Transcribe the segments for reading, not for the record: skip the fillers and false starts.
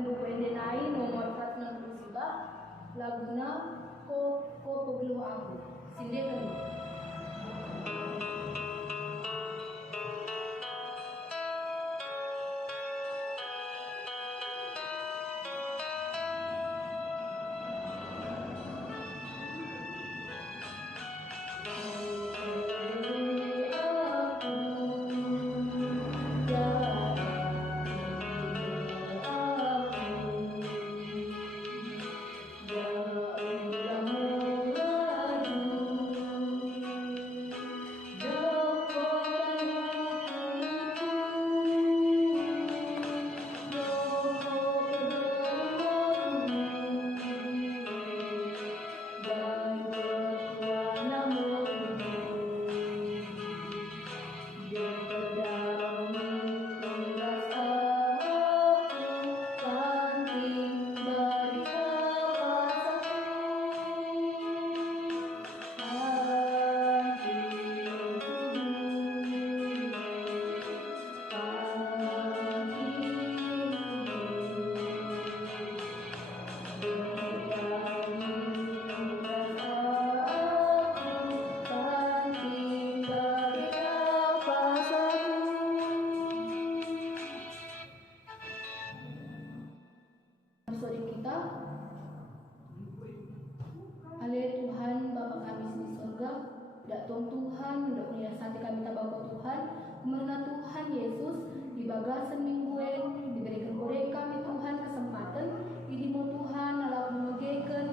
buku Endenai nomor 467 laguna ko pagluh aku sindekan. Tuhan, untuk menyiasati kami tabako Tuhan, kemenangan Tuhan Yesus di bagasan mingguan diberikan oleh kami Tuhan kesempatan, idimu Tuhan alat memegekan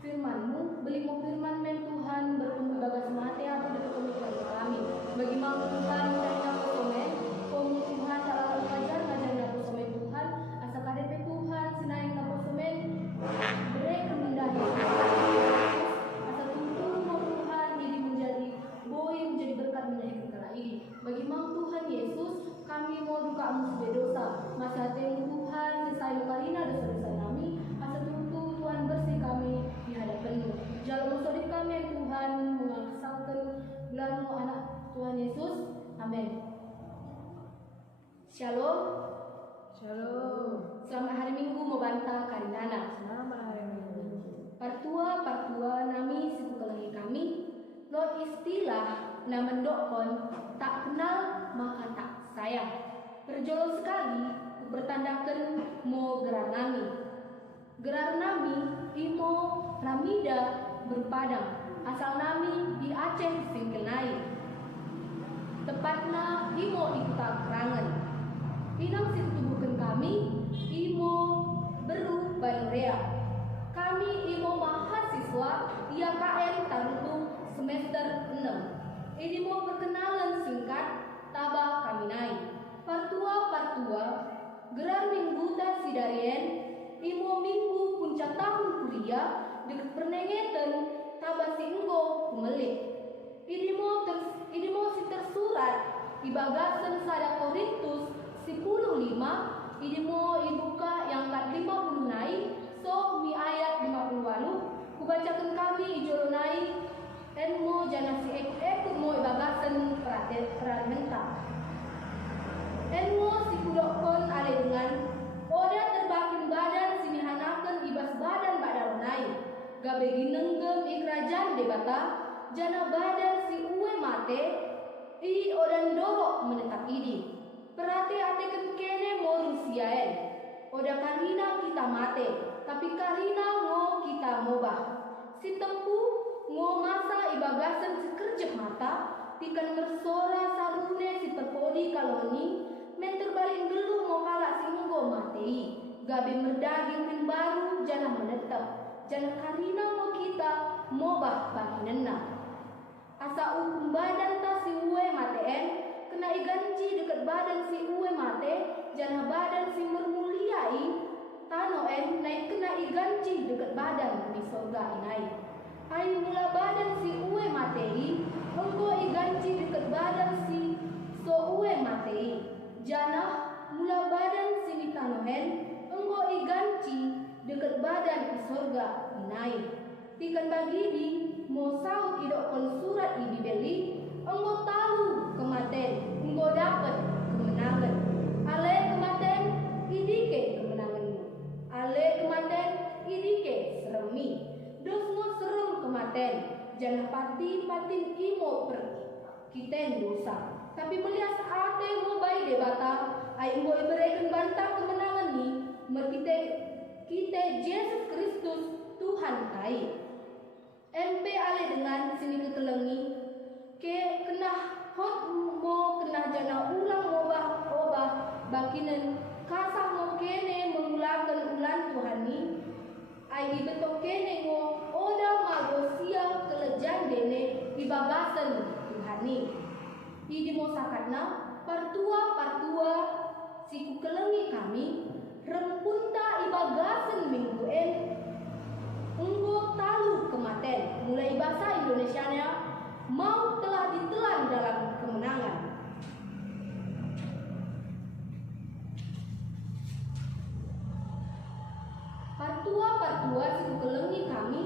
firman-Mu, beli mau firman men Tuhan bertemu bagas mati atau bertemu kami. Bagi mau Tuhan dan aku komen, komu Tuhan salah ngajar aku komen Tuhan, asa kadepe Tuhan sinaing aku komen, beri kemindah bagi mau Tuhan Yesus, kami mau dukamu sebagai dosa. Masih hati Tuhan, sesai karina dosa-dosa kami. Asa tutu Tuhan bersih kami di hadapan-Mu. Jalan musuh kami Tuhan, mengasalkan gelar-Mu anak Tuhan Yesus. Amin. Shalom. Shalom. Selamat hari Minggu mau bantah karinana. Selamat hari Minggu. Partua nami siku kelengi kami. Lo istilah na mendokon tak kenal maka tak sayang. Perjolo sekali bertandakan mo gerar nami. Gerar nami imo ramida berpadang. Asal nami di Aceh Singkenai. Tepatna imo di Kota Kerangan. Inang situbuhkan kami imo beru Banurea. Kami imo mahasiswa IAKN Tarutung semester 6. Ini mau perkenalan singkat tabah kami naik. Partua gerar minggu ta sidarien imo minggu puncak tahun kuliah deket pernengetan tabah si enggo kumelik. Ini mau si tersurat di bagasan sada Korintus 10:5. Ini mau ibuka yang kat 50 naik so mi ayat 58 kubacakan kami ijolo naik. Mo jangan si ekor mo ibagasan peradenta. Mo si kudokon ale dengan oda terbakin badan si mihanakan ibas badan badarunai. Gabe ginenggem ikrajan debata jana badan si uwe mate i odan dorok menetap idi. Perhati atekan kene mo rusiaen. Oda karina kita mate tapi karina mo kita mobah. Si tempu ngo masa ibagasan sekerjep mata tikan bersora sarune si terpodi kalau ini men terbalik dulu mau kalah si enggo matei gabe merdaging pin baru jangan menetap jangan karina mau kita mobah baginena asa hukum badan ta si uwe mateen kena iganji dekat badan si uwe mate jangan badan si mermuliai tanoen naik kena iganji dekat badan di sorga inai. Ayo mula badan si uwe matei, engko iganci deket badan si so uwe matei. Janah mula badan si mitanohen, engko iganci deket badan di sorga inai. Tikan bagi di mau saut idokon surat i bibeli, engko tahu kematen, engko dapat kemenangan. Ale kematen idike kemenangan patin imo pergi kita dosa. Tapi melihat ate mo baik debata, ai mo iberikan bantah kemenangan ni, kita Yesus Kristus Tuhan kai. MP ale dengan sini ketelengi, ke kena hot mo kena jana ulang obah bakinen kasah mo kene mengulangkan ulan Tuhan ni, ai betok kene mo oda magosia kelejan dene ibagasan Tuhan ni. Idi mo sakatna partua siku kelengi kami rempunta ibagasan mingguan enggo talu kematen mulai bahasa Indonesianya mau telah ditelan dalam kemenangan. Partua siku kelengi kami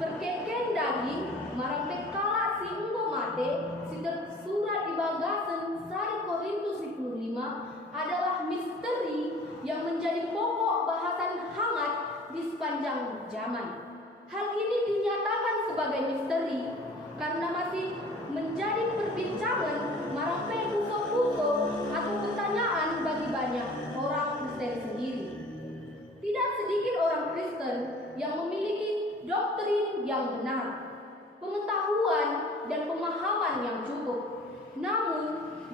berkeken daging marang pekala si enggo mate si tersurat di bagasan 1 Korintus 15 adalah misteri yang menjadi pokok bahasan hangat di sepanjang zaman. Hal ini dinyatakan sebagai misteri karena masih menjadi perbincangan marang puso atau pertanyaan bagi banyak orang Kristen sendiri. Tidak sedikit orang Kristen yang memiliki doktrin yang benar, pengetahuan dan pemahaman yang cukup. Namun,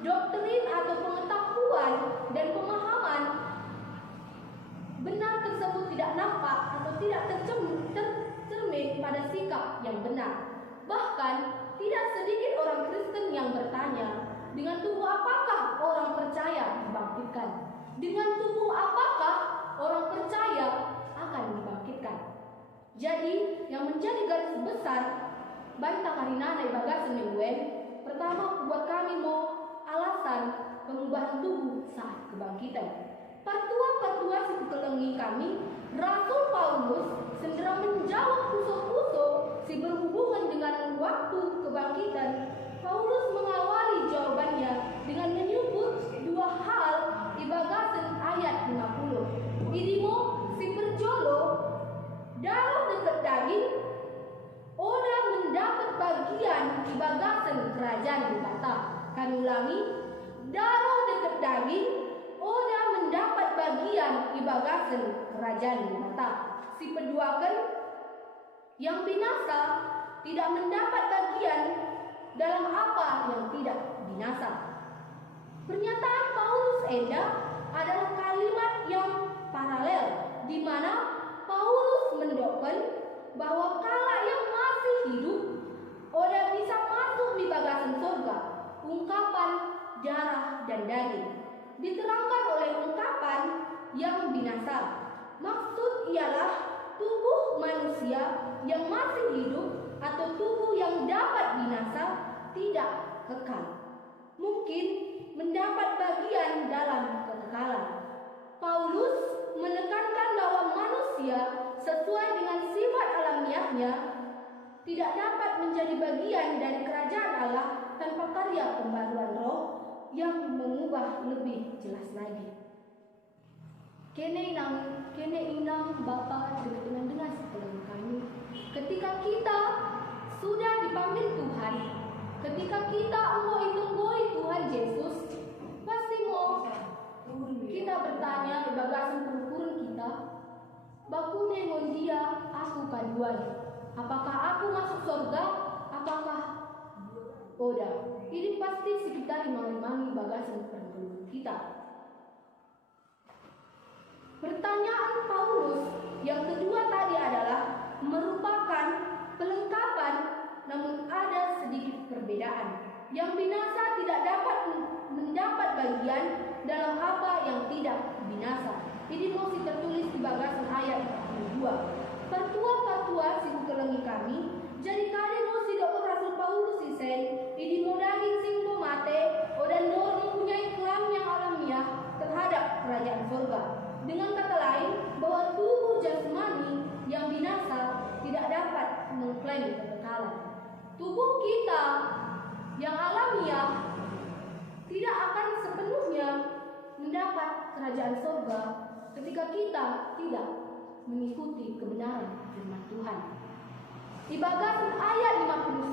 doktrin atau pengetahuan dan pemahaman benar tersebut tidak nampak atau tidak tercermin pada sikap yang benar. Bahkan, tidak sedikit orang Kristen yang bertanya, dengan tubuh apakah orang percaya dibangkitkan? Dengan tubuh apakah orang percaya akan dibangkitkan? Jadi, yang menjadi garis besar bantang harinana ibagasan mingguan, pertama buat kami mau alasan pengubahan tubuh saat kebangkitan. Partua siku kelengi kami, Rasul Paulus segera menjawab puso si berhubungan dengan waktu kebangkitan. Paulus mengawali jawabannya dengan menyebut dua hal di bagasan ayat 50. Idimo si perjolo darah dekat daging oda mendapat bagian di bagasan kerajaan dikata. Kami ulangi, darah dekat daging oda mendapat bagian di bagasan kerajaan dikata. Si peduakan yang binasa tidak mendapat bagian dalam apa yang tidak binasa. Pernyataan Paulus enda adalah kalimat yang paralel di mana Paulus mendokkan bahwa kala yang masih hidup oda bisa masuk di bagasan surga, ungkapan darah dan daging diterangkan oleh ungkapan yang binasa. Maksud ialah tubuh manusia yang masih hidup atau tubuh yang dapat binasa tidak kekal, mungkin mendapat bagian dalam kekekalan. Paulus menekankan bahwa manusia sesuai dengan sifat alamiahnya tidak dapat menjadi bagian dari kerajaan Allah tanpa karya pembaruan roh yang mengubah lebih jelas lagi. Kene inang Bapa dengan sekelang kami. Ketika kita sudah dipanggil Tuhan, ketika kita menggoi Tuhan Yesus, pasti mau kita bertanya di bagasan kurun kita, bakune ngondia aku kaduan. Apakah aku masuk surga? Apakah oda? Ini pasti sekitar imang-imangi bagasan kurun kita. Pertanyaan Paulus yang kedua tadi adalah merupakan pelengkapan, namun ada sedikit perbedaan. Yang binasa tidak dapat mendapat bagian dalam apa yang tidak binasa. Ini masih tertulis di bagasan ayat 42. Partua siku kelengi kami, jadi kali si dokter Rasul Paulus isen, ini mau daging singgo mate, dan dor mempunyai kelam yang alamiah terhadap kerajaan surga. Dengan kata lain, bahwa tubuh jasmani yang binasa tidak dapat mengklaim kekekalan. Tubuh kita yang alamiah tidak akan sepenuhnya mendapat kerajaan surga ketika kita tidak mengikuti kebenaran firman Tuhan. Di bagian ayat 50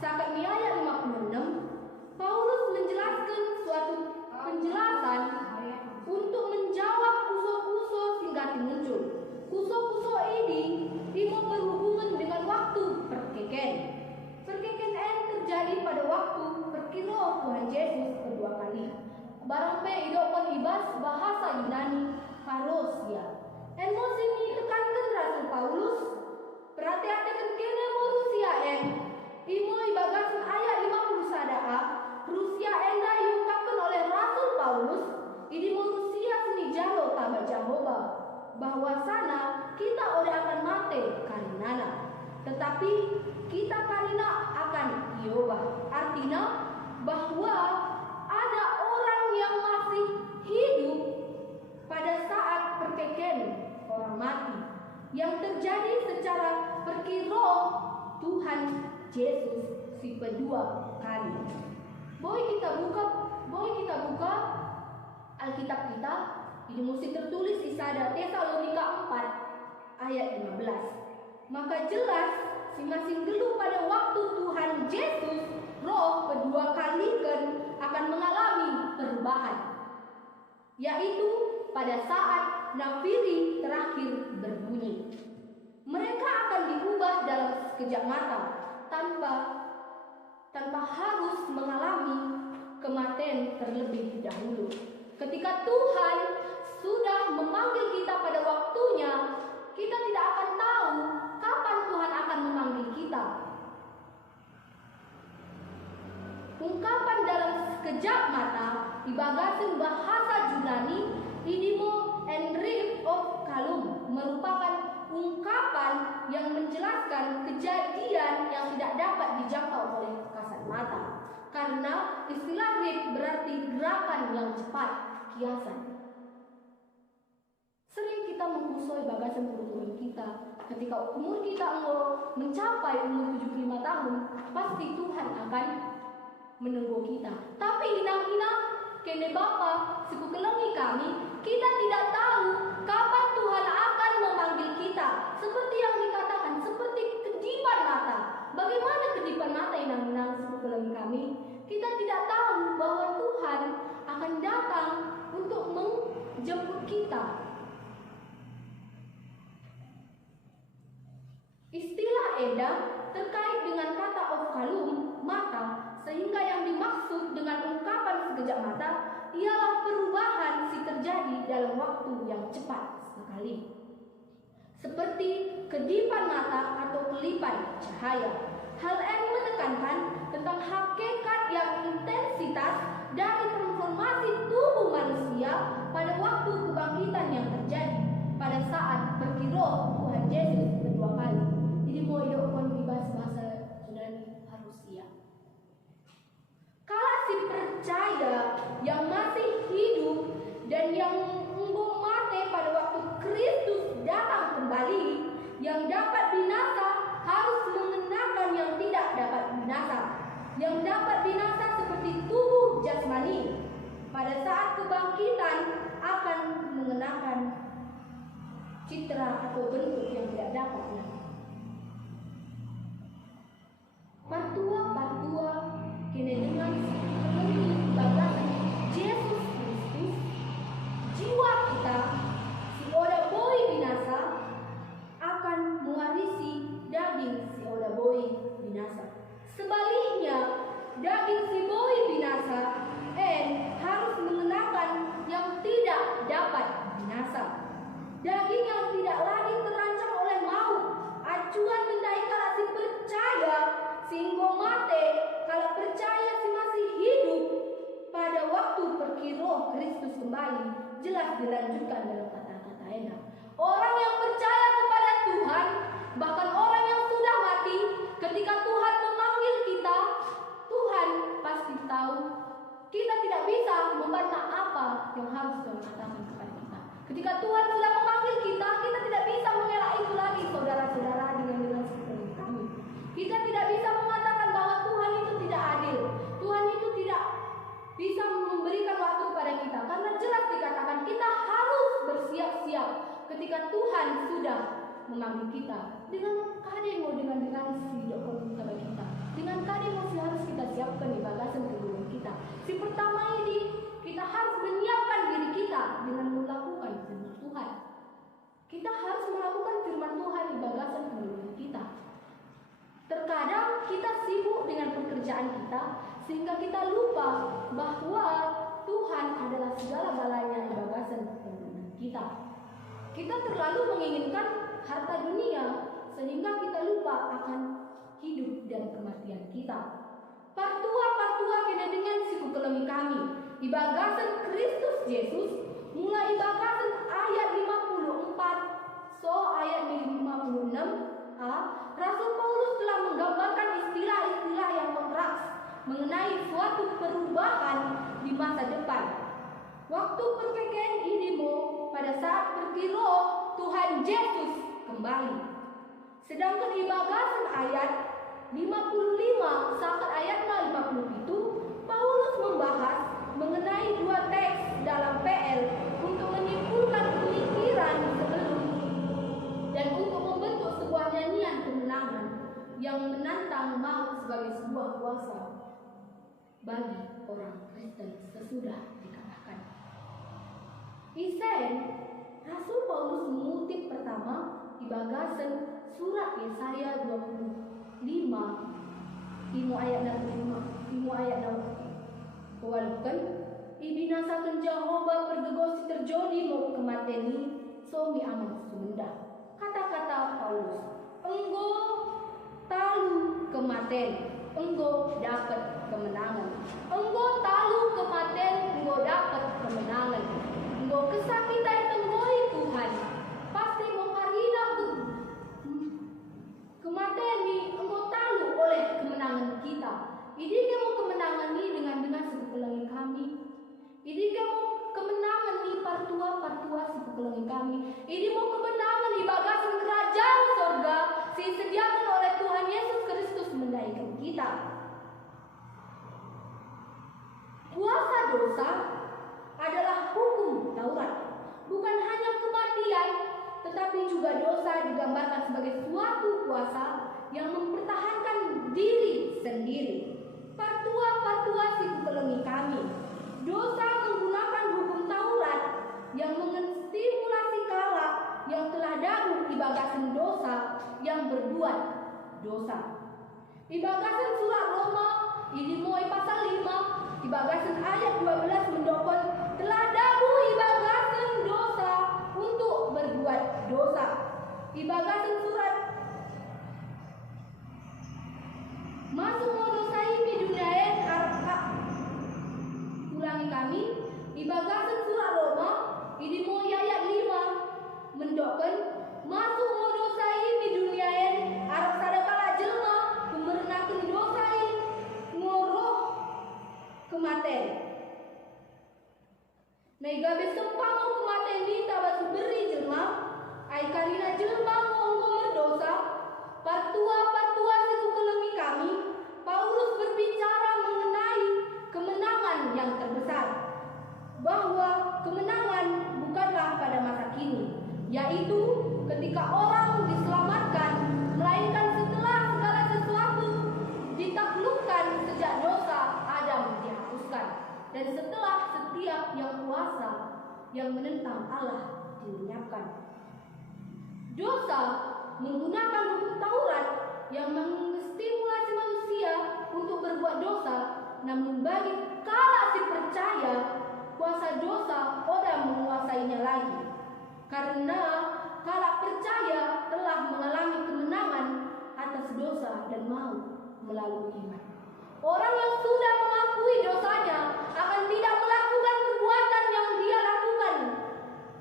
sampai di ayat 56, Paulus menjelaskan suatu penjelasan untuk menjawab kuso-kuso sehingga muncul. Kuso-kuso ini berhubungan dengan waktu perkeken. Perkeken ini terjadi pada waktu perkiro Tuhan Yesus kedua kali. Barang idokon ibas bahasa Yunani parousia. Emosi ini tekankan Rasul Paulus. Perhati-hatikan kene Rusia imo ibagasan ayat 50 sadaa. Rusia enda diungkapkan oleh Rasul Paulus. Ini Rusia seni jalo taba Jehovah. Bahwa sana kita oleh akan mati karinana. Tetapi kita karina akan Yehova. Artinya bahwa ada orang yang masih hidup pada saat perkeken orang mati yang terjadi secara perkiro Tuhan Yesus si kedua kali. Boleh kita buka Alkitab kita. Ini mesti tertulis di Tesalonika 4 ayat 15. Maka jelas si masing dulu pada waktu Tuhan Yesus roh kedua kali akan mengalami perubahan, yaitu pada saat nafiri terakhir berbunyi. Mereka akan diubah dalam sekejap mata tanpa harus mengalami kematian terlebih dahulu. Ketika Tuhan sudah memanggil kita pada waktunya, kita tidak akan tahu kapan Tuhan akan memanggil kita. Ungkapan dalam sekejap mata di bagasan bahasa Yunani idimo enrif of kalum merupakan ungkapan yang menjelaskan kejadian yang tidak dapat dijangkau oleh kasat mata. Karena istilah rif berarti gerakan yang cepat, kiasan. Sering kita mengusoi bagasan turun kita. Ketika umur kita mencapai umur 75 tahun, pasti Tuhan akan menunggu kita. Tapi inang-inang kene Bapa suku kelengi kami, kita tidak tahu kapan Tuhan akan memanggil kita. Seperti yang dikatakan, seperti kedipan mata. Bagaimana kedipan mata inang-inang suku kelengi kami? Kita tidak tahu bahwa Tuhan akan datang untuk menjemput kita. Istilah edam terkait dengan kata ofkalum, mata, sehingga yang dimaksud dengan ungkapan sekejap mata ialah perubahan si terjadi dalam waktu yang cepat sekali. Seperti kedipan mata atau kelipan cahaya. Hal ini menekankan tentang hakikat yang intensitas dari transformasi tubuh manusia pada waktu kebangkitan yang terjadi pada saat perkiro Tuhan Yesus kedua kali. Jadi mau hidupkan bebas bahasa Yunani Parousia. Kalau si percaya yang masih hidup dan yang mati pada waktu Kristus datang kembali, yang dapat binasa harus mengenakan yang tidak dapat binasa. Yang dapat binasa seperti tubuh jasmani pada saat kebangkitan akan mengenakan citra atau bentuk yang tidak dapat binasa. Partua kini dengan bagasan Yesus Kristus, jiwa kita si oda boy binasa akan mewarisi daging si oda boy binasa. Sebaliknya, daging si boy binasa harus mengenakan yang tidak dapat binasa. Daging yang tidak lagi terancam oleh maut, acuan mendai kalau si percaya sehingga mati, kalau percaya si masih hidup pada waktu perkiro Kristus kembali, jelas dilanjutkan dalam kata-kata enak. Orang yang percaya kepada Tuhan, bahkan orang yang sudah mati, ketika Tuhan memanggil kita, Tuhan pasti tahu. Kita tidak bisa membantah apa yang harus Tuhan katakan kepada kita. Ketika Tuhan sudah memanggil kita, kita tidak bisa mengelak itu lagi, saudara-saudara, dengan seperti kami. Kita tidak bisa mengatakan bahwa Tuhan itu tidak adil. Tuhan itu tidak bisa memberikan waktu kepada kita. Karena jelas dikatakan kita harus bersiap-siap ketika Tuhan sudah memanggil kita dengan kadang dengan si dokter kepada kita, dengan kadang si harus kita siapkan di bagasan kehidupan kita. Si pertama ini kita harus menyiapkan diri kita dengan melakukan firman Tuhan. Kita harus melakukan firman Tuhan di bagasan kehidupan kita. Terkadang kita sibuk dengan pekerjaan kita sehingga kita lupa bahwa Tuhan adalah segala-galanya di bagasan kehidupan kita. Kita terlalu menginginkan harta dunia sehingga kita lupa akan hidup dan kematian kita. Partua kena dengan siku kelemi kami di bagasan Kristus Yesus, mulai bagasan ayat 54 ayat 56a, Rasul Paulus telah menggambarkan istilah-istilah yang kompleks mengenai suatu perubahan di masa depan. Waktu perkekeen idimo pada saat berkiro Tuhan Yesus kembali. Sedangkan di bagasan ayat 55 sampai ayat 50 itu Paulus membahas mengenai dua teks dalam PL untuk menyimpulkan pemikiran sebelum dan untuk membentuk sebuah nyanyian kemenangan yang menantang maut sebagai sebuah kuasa bagi orang Kristen sesudah dikalahkan. Isen Rasul Paulus mengutip pertama di bagasan surat Yesaya 25 Imu ayat 65 walaupun ibinasakan Jehovah pergegosi terjadi mau kemateni somi amat sunda. Kata-kata Paulus, enggo talu kematen, enggo dapat kemenangan. Enggo talu kematen, enggo dapat kemenangan. Enggo kesakitan tenggoi Tuhan, pasti mau karina kematen ni enggo talu oleh kemenangan kita. Idi kamu kemenangan ni dengan sepelangi kami. Idi kamu kemenangan ni partua sepelangi kami. Idi mau kemenangan di bagasan kerajaan sorga disediakan oleh Tuhan Yesus Kristus mendaikan kita. Puasa dosa adalah hukum Taurat, bukan hanya kematian, tetapi juga dosa digambarkan sebagai suatu kuasa yang mempertahankan diri sendiri. Partua si pelemi kami. Dosa menggunakan hukum Taurat yang menstimulasi kala yang telah dagu di bagasan dosa yang berbuat dosa. Di bagasan surat Roma, ini mulai pasal 5, di bagasan ayat 12 mendokon telah dagu di bagasan dosa untuk berbuat dosa. Di bagasan surat masuk modosai di dunia ulangi kami di bagasan surat Roma ini mau ayat 5 mendokkan masuk modosai di dunia arep sadakala jelma memerenakan dosai ngoroh kematen mega besempang kematen ni tabas beri jelma ai karina jelma ngomong berdosa partua siku kelemi kami. Paulus berbicara mengenai kemenangan yang terbesar, bahwa kemenangan bukanlah pada masa kini, yaitu ketika orang diselamatkan, melainkan setelah segala sesuatu ditaklukkan sejak dosa Adam dihapuskan, dan setelah setiap yang kuasa yang menentang Allah dilenyapkan. Dosa menggunakan hukum Taurat yang menstimulasi manusia untuk berbuat dosa, namun bagi kala si percaya kuasa dosa orang menguasainya lagi, karena kala percaya telah mengalami kemenangan atas dosa dan maut melalui iman. Orang yang sudah mengakui dosanya akan tidak melakukan perbuatan yang dia lakukan.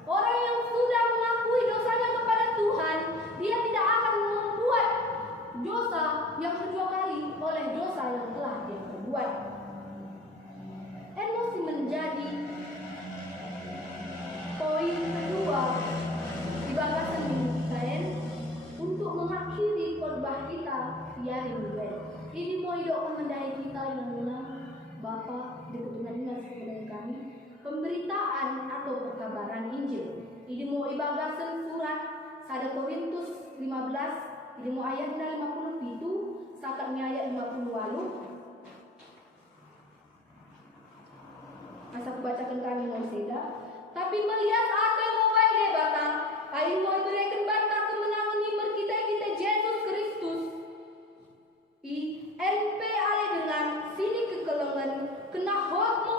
Orang yang sudah mengakui dosanya kepada Tuhan, dia tidak akan membuat dosa yang kedua kali oleh dosa yang telah dia perbuat. Emosi menjadi poin kedua di bagasan lain untuk mengakhiri khotbah kita di hari ini. Ini mau hidup mendai kita yang menang Bapa di ketuhanan sebenarnya kami pemberitaan atau perkabaran Injil. Ini mau bagasan surat Sada Korintus 15 ilmu ayatna 50 itu sakatnya ayat 58. Masa aku bacakan kami mau seda. Tapi melihat ada mau baik debatan, ayo mau berikan bata kemenangan iman kita Yesus Kristus. NP ale dengan sini kekelengan kena hotmu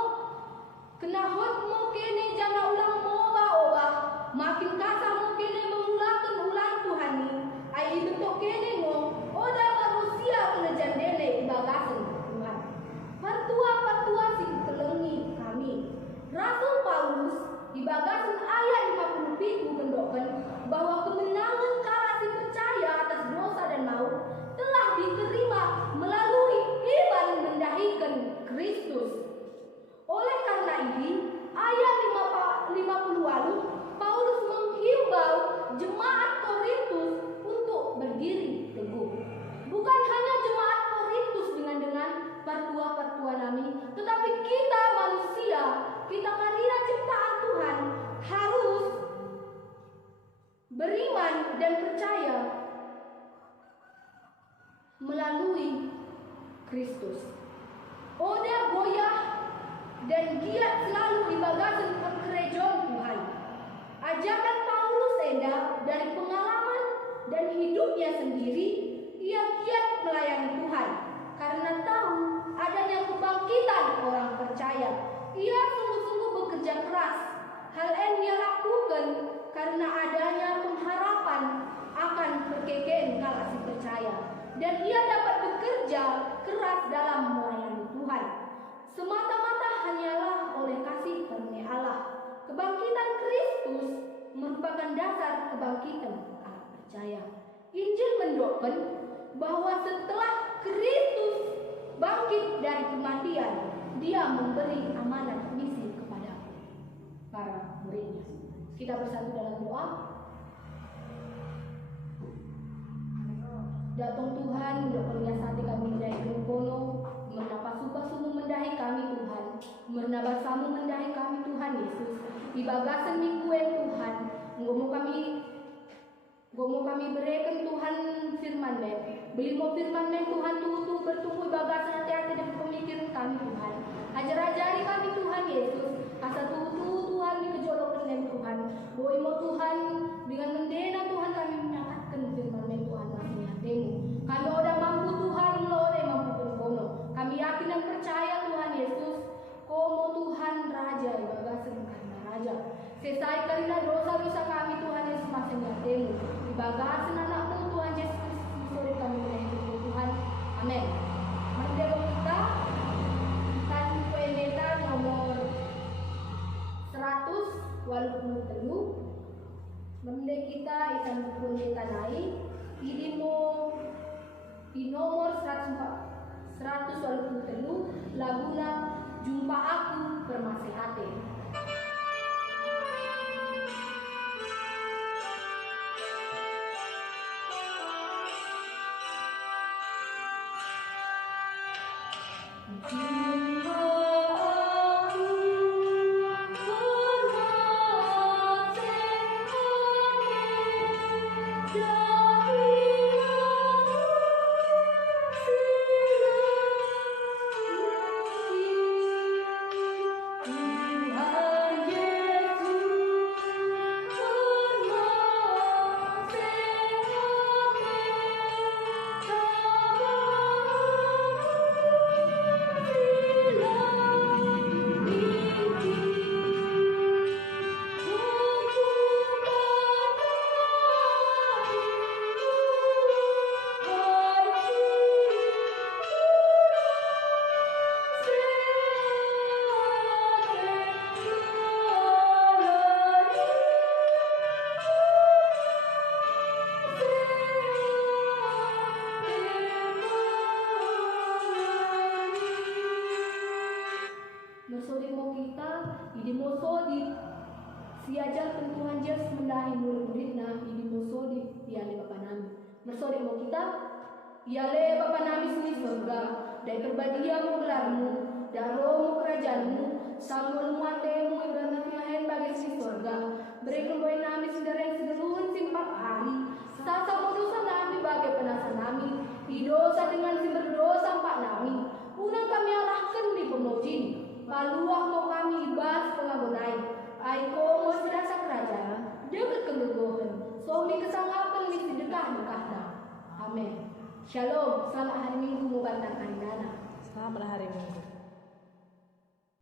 kene jangan ulang moba-oba makin kasar mo kene mengulakan ulang Tuhan ni ai bentuk kene mo oda manusia kena jandele ibagasan Tuhan pertua sing kelengi kami Rasul Paulus ibagasan ayat 50 piku gendokan bahwa kemenangan kalasi percaya atas dosa dan maut telah diterima melalui iman mendahikan Kristus. Oleh karena ini, ayat 50 Paulus menghimbau jemaat Korintus untuk berdiri teguh. Bukan hanya jemaat Korintus dengan pertua nami, tetapi kita manusia, kita karina ciptaan Tuhan harus beriman dan percaya melalui Kristus. Oda goyah dan giat selalu di bagasan kerajaan Tuhan. Ajakan Paulus enda dari pengalaman dan hidupnya sendiri, ia giat melayani Tuhan karena tahu adanya kebangkitan orang percaya. Ia sungguh-sungguh bekerja keras. Hal yang ia lakukan karena adanya pengharapan akan perkekeen kalasi percaya. Dan ia dapat bekerja keras dalam melayani Tuhan. Semata-mata hanyalah oleh kasih karunia Allah. Kebangkitan Kristus merupakan dasar kebangkitan orang percaya. Injil menunjukkan bahwa setelah Kristus bangkit dari kematian, dia memberi amanat misi kepada para muridnya. Kita bersatu dalam doa. Datang Tuhan untuk menyiasati kami mendahi kono, menapa suka sumu mendahi kami Tuhan, menapa samu mendahi kami Tuhan Yesus. Di bagasan minggu Tuhan, ngomo kami berikan Tuhan firman beli mau firman Tuhan tuh bertumbuh bagasan hati-hati dan pemikiran kami Tuhan. Ajar-ajari kami Tuhan Yesus, asa Tuhan di kejolokan Tuhan. Boy mau Tuhan dengan mendena Tuhan kami menyatakan firman Tuhan masing hatimu. Kami udah mampu Tuhan, lo udah mampu berkono. Kami yakin dan percaya Tuhan Yesus, komo Tuhan Raja, ibagasan karena Raja. Selesai karena dosa-dosa kami Tuhan Yesus masing hatimu. Ibagasan anakmu Tuhan Yesus Kristus, sore kami menaiki Tuhan. Amin. Merdeka kita, tanpa pendeta nomor 100 walaupun telu. Merdeka kita ikan pendeta naik. Di nomor 100 walaupun telu laguna jumpa aku permasihate. Siajar Tuhan Yesus mendahi murid-muridna ini musodi iale Bapa nami. Mersodi mau kita iale Bapa nami sini surga. Dan berbahagia mu gelarmu, dan rohmu kerajaanmu, samul muatemu ibarat mahen bagi si surga. Berikan boy nami saudara yang segeluhun simpak hari. Jin. Paluah mau kami ibas pengagonai. Aiko mau sedasa kerajaan. Dekat kegegohan. Suami kesanggapan ni sedekah-dekahna. Amin. Shalom. Selamat hari Minggu. Mubantang hari Nana. Selamat hari Minggu.